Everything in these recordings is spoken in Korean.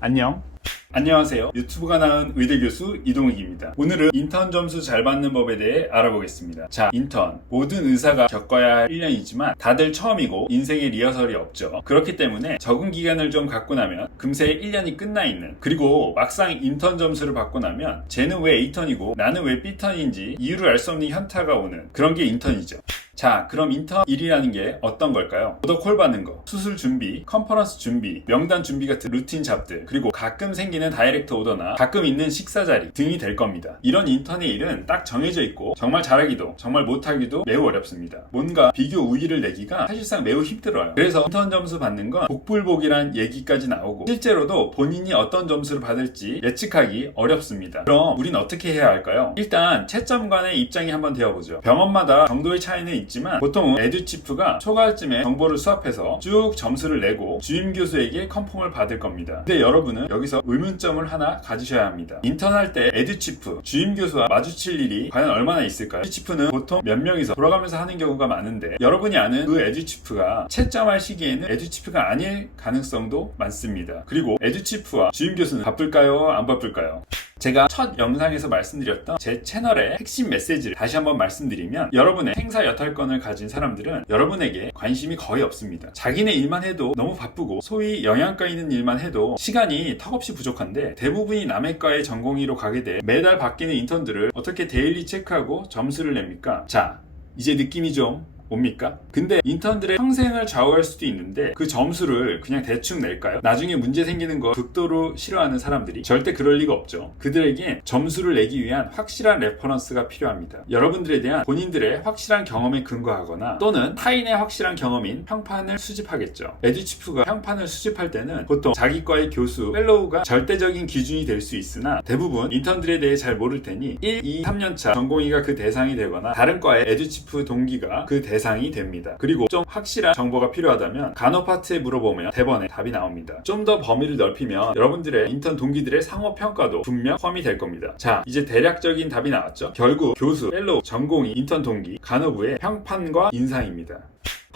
안녕. 안녕하세요. 유튜브가 낳은 의대 교수 이동익입니다. 오늘은 인턴 점수 잘 받는 법에 대해 알아보겠습니다. 자, 인턴. 모든 의사가 겪어야 할 1년이지만 다들 처음이고 인생에 리허설이 없죠. 그렇기 때문에 적응 기간을 좀 갖고 나면 금세 1년이 끝나 있는 그리고 막상 인턴 점수를 받고 나면 쟤는 왜 A턴이고 나는 왜 B턴인지 이유를 알 수 없는 현타가 오는 그런 게 인턴이죠. 자, 그럼 인턴 일이라는 게 어떤 걸까요? 오더 콜 받는 거, 수술 준비, 컨퍼런스 준비, 명단 준비 같은 루틴 잡들, 그리고 가끔 생기는 다이렉트 오더나 가끔 있는 식사 자리 등이 될 겁니다. 이런 인턴의 일은 딱 정해져 있고 정말 잘하기도 정말 못하기도 매우 어렵습니다. 뭔가 비교 우위를 내기가 사실상 매우 힘들어요. 그래서 인턴 점수 받는 건 복불복이란 얘기까지 나오고 실제로도 본인이 어떤 점수를 받을지 예측하기 어렵습니다. 그럼 우린 어떻게 해야 할까요? 일단 채점 관의 입장이 한번 되어보죠. 병원마다 정도의 차이는 있지만 보통은 에듀치프가 초과할쯤에 정보를 수합해서 쭉 점수를 내고 주임 교수에게 컨펌을 받을 겁니다. 근데 여러분은 여기서 의문점을 하나 가지셔야 합니다. 인턴할 때 에듀치프, 주임 교수와 마주칠 일이 과연 얼마나 있을까요? 에듀치프는 보통 몇 명이서 돌아가면서 하는 경우가 많은데 여러분이 아는 그 에듀치프가 채점할 시기에는 에듀치프가 아닐 가능성도 많습니다. 그리고 에듀치프와 주임 교수는 바쁠까요? 안 바쁠까요? 제가 첫 영상에서 말씀드렸던 제 채널의 핵심 메시지를 다시 한번 말씀드리면 여러분의 행사 여탈권을 가진 사람들은 여러분에게 관심이 거의 없습니다. 자기네 일만 해도 너무 바쁘고 소위 영양가 있는 일만 해도 시간이 턱없이 부족한데 대부분이 남의 과의 전공의로 가게 돼 매달 바뀌는 인턴들을 어떻게 데일리 체크하고 점수를 냅니까? 자, 이제 느낌이 좀 옵니까? 근데 인턴들의 평생을 좌우할 수도 있는데 그 점수를 그냥 대충 낼까요? 나중에 문제 생기는 거 극도로 싫어하는 사람들이 절대 그럴 리가 없죠. 그들에게 점수를 내기 위한 확실한 레퍼런스가 필요합니다. 여러분들에 대한 본인들의 확실한 경험에 근거하거나 또는 타인의 확실한 경험인 평판을 수집하겠죠. 에듀치프가 평판을 수집할 때는 보통 자기과의 교수, 펠로우가 절대적인 기준이 될 수 있으나 대부분 인턴들에 대해 잘 모를 테니 1, 2, 3년차 전공의가 그 대상이 되거나 다른 과의 에듀치프 동기가 그 대상이 대상이 됩니다. 그리고 좀 확실한 정보가 필요하다면 간호 파트에 물어보면 대번에 답이 나옵니다. 좀 더 범위를 넓히면 여러분들의 인턴 동기들의 상호 평가도 분명 포함이 될 겁니다. 자, 이제 대략적인 답이 나왔죠. 결국 교수, 펠로우, 전공의, 인턴 동기, 간호부의 평판과 인상입니다.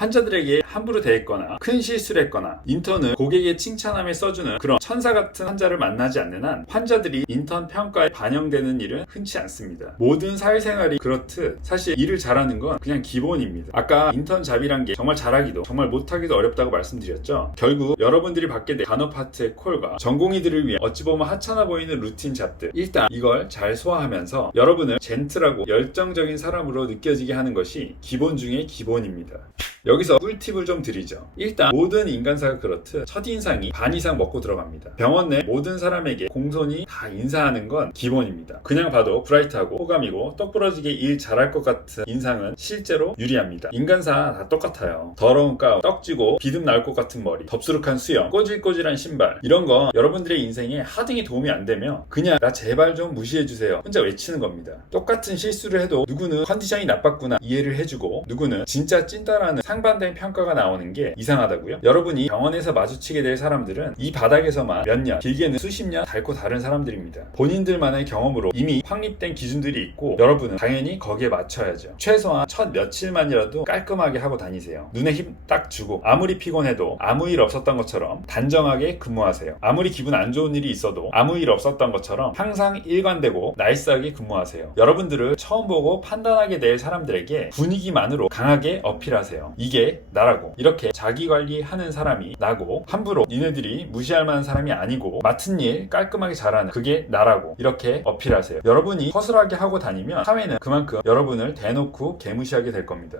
환자들에게 함부로 대했거나 큰 실수를 했거나 인턴은 고객의 칭찬함에 써주는 그런 천사 같은 환자를 만나지 않는 한 환자들이 인턴 평가에 반영되는 일은 흔치 않습니다. 모든 사회생활이 그렇듯 사실 일을 잘하는 건 그냥 기본입니다. 아까 인턴 잡이란 게 정말 잘하기도 정말 못하기도 어렵다고 말씀드렸죠. 결국 여러분들이 받게 된 간호 파트의 콜과 전공의들을 위해 어찌 보면 하찮아 보이는 루틴 잡들 일단 이걸 잘 소화하면서 여러분을 젠틀하고 열정적인 사람으로 느껴지게 하는 것이 기본 중의 기본입니다. 여기서 꿀팁을 좀 드리죠. 일단 모든 인간사가 그렇듯 첫인상이 반 이상 먹고 들어갑니다. 병원 내 모든 사람에게 공손히 다 인사하는 건 기본입니다. 그냥 봐도 브라이트하고 호감이고 똑부러지게 일 잘할 것 같은 인상은 실제로 유리합니다. 인간사 다 똑같아요. 더러운 가운, 떡지고 비듬 나올 것 같은 머리, 덥수룩한 수염, 꼬질꼬질한 신발 이런 건 여러분들의 인생에 하등이 도움이 안 되면 그냥 나 제발 좀 무시해주세요. 혼자 외치는 겁니다. 똑같은 실수를 해도 누구는 컨디션이 나빴구나 이해를 해주고 누구는 진짜 찐따라는 상반된 평가가 나오는 게 이상하다고요? 여러분이 병원에서 마주치게 될 사람들은 이 바닥에서만 몇 년, 길게는 수십 년 닳고 다른 사람들입니다. 본인들만의 경험으로 이미 확립된 기준들이 있고 여러분은 당연히 거기에 맞춰야죠. 최소한 첫 며칠만이라도 깔끔하게 하고 다니세요. 눈에 힘 딱 주고 아무리 피곤해도 아무 일 없었던 것처럼 단정하게 근무하세요. 아무리 기분 안 좋은 일이 있어도 아무 일 없었던 것처럼 항상 일관되고 나이스하게 근무하세요. 여러분들을 처음 보고 판단하게 될 사람들에게 분위기만으로 강하게 어필하세요. 이게 나라고 이렇게 자기 관리하는 사람이 나고 함부로 니네들이 무시할 만한 사람이 아니고 맡은 일 깔끔하게 잘하는 그게 나라고 이렇게 어필하세요. 여러분이 허술하게 하고 다니면 사회는 그만큼 여러분을 대놓고 개무시하게 될 겁니다.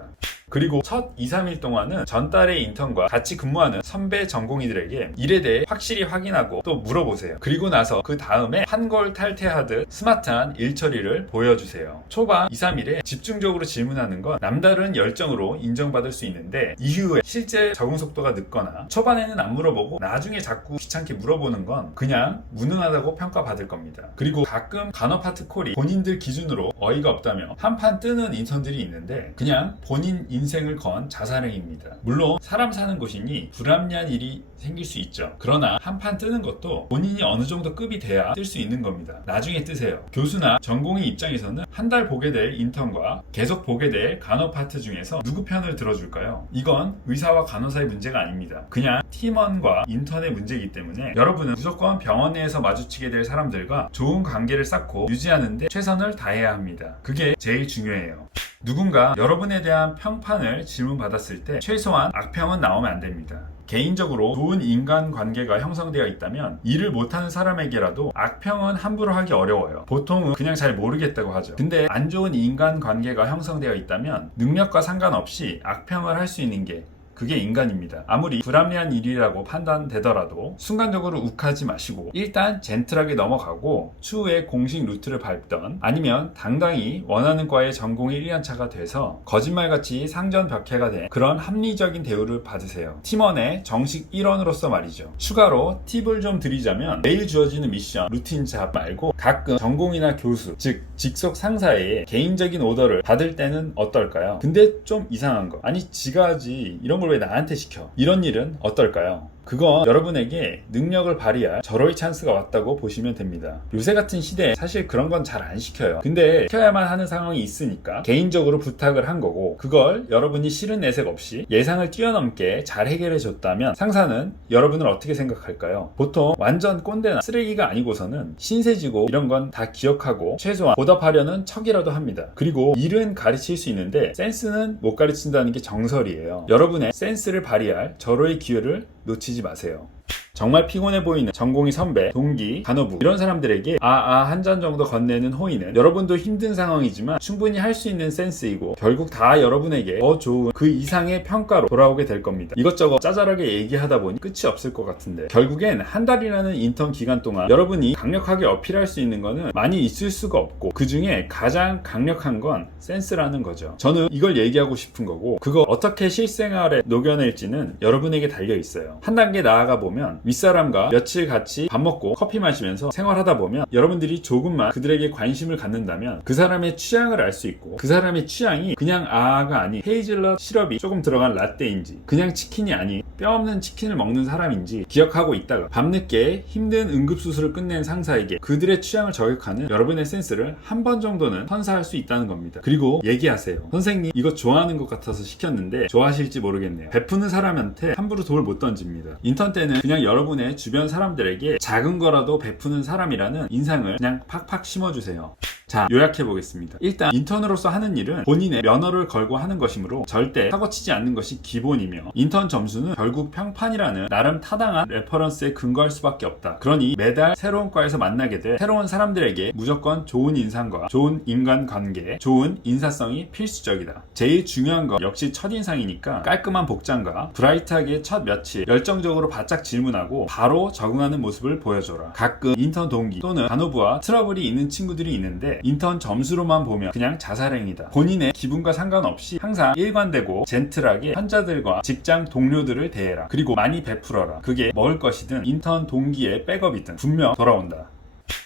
그리고 첫 2, 3일 동안은 전달의 인턴과 같이 근무하는 선배 전공의들에게 일에 대해 확실히 확인하고 또 물어보세요. 그리고 나서 그 다음에 한골 탈퇴하듯 스마트한 일 처리를 보여주세요. 초반 2, 3일에 집중적으로 질문하는 건 남다른 열정으로 인정받을 수 있는데 이후에 실제 적응 속도가 늦거나 초반에는 안 물어보고 나중에 자꾸 귀찮게 물어보는 건 그냥 무능하다고 평가받을 겁니다. 그리고 가끔 간호 파트 콜이 본인들 기준으로 어이가 없다며 한판 뜨는 인턴들이 있는데 그냥 본인 인 생을 건 자살행위입니다. 물론 사람 사는 곳이니 불합리한 일이 생길 수 있죠. 그러나 한판 뜨는 것도 본인이 어느 정도 급이 돼야 뜰 수 있는 겁니다. 나중에 뜨세요. 교수나 전공의 입장에서는 한 달 보게 될 인턴과 계속 보게 될 간호 파트 중에서 누구 편을 들어줄까요? 이건 의사와 간호사의 문제가 아닙니다. 그냥 팀원과 인턴의 문제이기 때문에 여러분은 무조건 병원 내에서 마주치게 될 사람들과 좋은 관계를 쌓고 유지하는데 최선을 다해야 합니다. 그게 제일 중요해요. 누군가 여러분에 대한 평판을 질문받았을 때 최소한 악평은 나오면 안 됩니다. 개인적으로 좋은 인간 관계가 형성되어 있다면 일을 못하는 사람에게라도 악평은 함부로 하기 어려워요. 보통은 그냥 잘 모르겠다고 하죠. 근데 안 좋은 인간 관계가 형성되어 있다면 능력과 상관없이 악평을 할 수 있는 게 그게 인간입니다. 아무리 불합리한 일이라고 판단되더라도 순간적으로 욱하지 마시고 일단 젠틀하게 넘어가고 추후에 공식 루트를 밟던 아니면 당당히 원하는 과의 전공이 1년차가 돼서 거짓말같이 상전벽해가 된 그런 합리적인 대우를 받으세요. 팀원의 정식 일원으로서 말이죠. 추가로 팁을 좀 드리자면 매일 주어지는 미션, 루틴 잡 말고 가끔 전공이나 교수, 즉 직속 상사의 개인적인 오더를 받을 때는 어떨까요? 근데 좀 이상한 거. 아니 지가 하지 이런 걸왜 나한테 시켜? 이런 일은 어떨까요? 그건 여러분에게 능력을 발휘할 절호의 찬스가 왔다고 보시면 됩니다. 요새 같은 시대에 사실 그런 건 잘 안 시켜요. 근데 시켜야만 하는 상황이 있으니까 개인적으로 부탁을 한 거고 그걸 여러분이 싫은 내색 없이 예상을 뛰어넘게 잘 해결해 줬다면 상사는 여러분을 어떻게 생각할까요? 보통 완전 꼰대나 쓰레기가 아니고서는 신세지고 이런 건 다 기억하고 최소한 보답하려는 척이라도 합니다. 그리고 일은 가르칠 수 있는데 센스는 못 가르친다는 게 정설이에요. 여러분의 센스를 발휘할 절호의 기회를 놓치지 마세요. 정말 피곤해 보이는 전공의 선배, 동기, 간호부 이런 사람들에게 아아 한 잔 정도 건네는 호의는 여러분도 힘든 상황이지만 충분히 할 수 있는 센스이고 결국 다 여러분에게 더 좋은 그 이상의 평가로 돌아오게 될 겁니다. 이것저것 짜잘하게 얘기하다 보니 끝이 없을 것 같은데 결국엔 한 달이라는 인턴 기간 동안 여러분이 강력하게 어필할 수 있는 거는 많이 있을 수가 없고 그 중에 가장 강력한 건 센스라는 거죠. 저는 이걸 얘기하고 싶은 거고 그거 어떻게 실생활에 녹여낼지는 여러분에게 달려 있어요. 한 단계 나아가 보면 윗사람과 며칠 같이 밥 먹고 커피 마시면서 생활하다 보면 여러분들이 조금만 그들에게 관심을 갖는다면 그 사람의 취향을 알 수 있고 그 사람의 취향이 그냥 아가 아닌 헤이즐넛 시럽이 조금 들어간 라떼인지 그냥 치킨이 아닌 뼈 없는 치킨을 먹는 사람인지 기억하고 있다가 밤늦게 힘든 응급수술을 끝낸 상사에게 그들의 취향을 저격하는 여러분의 센스를 한 번 정도는 선사할 수 있다는 겁니다. 그리고 얘기하세요. 선생님 이거 좋아하는 것 같아서 시켰는데 좋아하실지 모르겠네요. 베푸는 사람한테 함부로 돌 못 던집니다. 인턴 때는 그냥 여러분의 주변 사람들에게 작은 거라도 베푸는 사람이라는 인상을 그냥 팍팍 심어주세요. 자, 요약해 보겠습니다. 일단 인턴으로서 하는 일은 본인의 면허를 걸고 하는 것이므로 절대 사고치지 않는 것이 기본이며 인턴 점수는 결국 평판이라는 나름 타당한 레퍼런스에 근거할 수밖에 없다. 그러니 매달 새로운 과에서 만나게 될 새로운 사람들에게 무조건 좋은 인상과 좋은 인간관계, 좋은 인사성이 필수적이다. 제일 중요한 건 역시 첫인상이니까 깔끔한 복장과 브라이트하게 첫 며칠 열정적으로 바짝 질문하고 바로 적응하는 모습을 보여줘라. 가끔 인턴 동기 또는 간호부와 트러블이 있는 친구들이 있는데 인턴 점수로만 보면 그냥 자살행위다. 본인의 기분과 상관없이 항상 일관되고 젠틀하게 환자들과 직장 동료들을 대해라. 그리고 많이 베풀어라. 그게 먹을 것이든 인턴 동기의 백업이든 분명 돌아온다.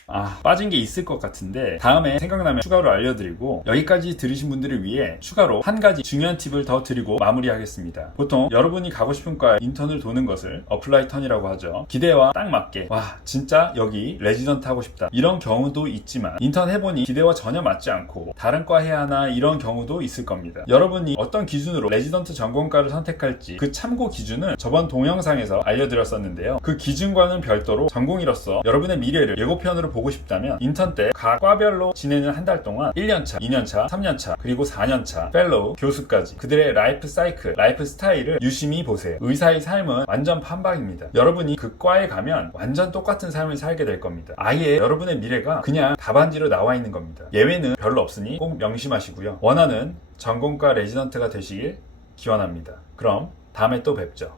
아 빠진 게 있을 것 같은데 다음에 생각나면 추가로 알려드리고 여기까지 들으신 분들을 위해 추가로 한 가지 중요한 팁을 더 드리고 마무리하겠습니다. 보통 여러분이 가고 싶은 과에 인턴을 도는 것을 어플라이 턴이라고 하죠. 기대와 딱 맞게 와 진짜 여기 레지던트 하고 싶다. 이런 경우도 있지만 인턴 해보니 기대와 전혀 맞지 않고 다른 과 해야 하나 이런 경우도 있을 겁니다. 여러분이 어떤 기준으로 레지던트 전공과를 선택할지 그 참고 기준은 저번 동영상에서 알려드렸었는데요. 그 기준과는 별도로 전공이로서 여러분의 미래를 예고편으로 보고 싶다면 인턴 때 각 과별로 지내는 한 달 동안 1년차, 2년차, 3년차, 그리고 4년차, 펠로우, 교수까지 그들의 라이프 사이클, 라이프 스타일을 유심히 보세요. 의사의 삶은 완전 판박입니다. 여러분이 그 과에 가면 완전 똑같은 삶을 살게 될 겁니다. 아예 여러분의 미래가 그냥 답안지로 나와 있는 겁니다. 예외는 별로 없으니 꼭 명심하시고요. 원하는 전공과 레지던트가 되시길 기원합니다. 그럼 다음에 또 뵙죠.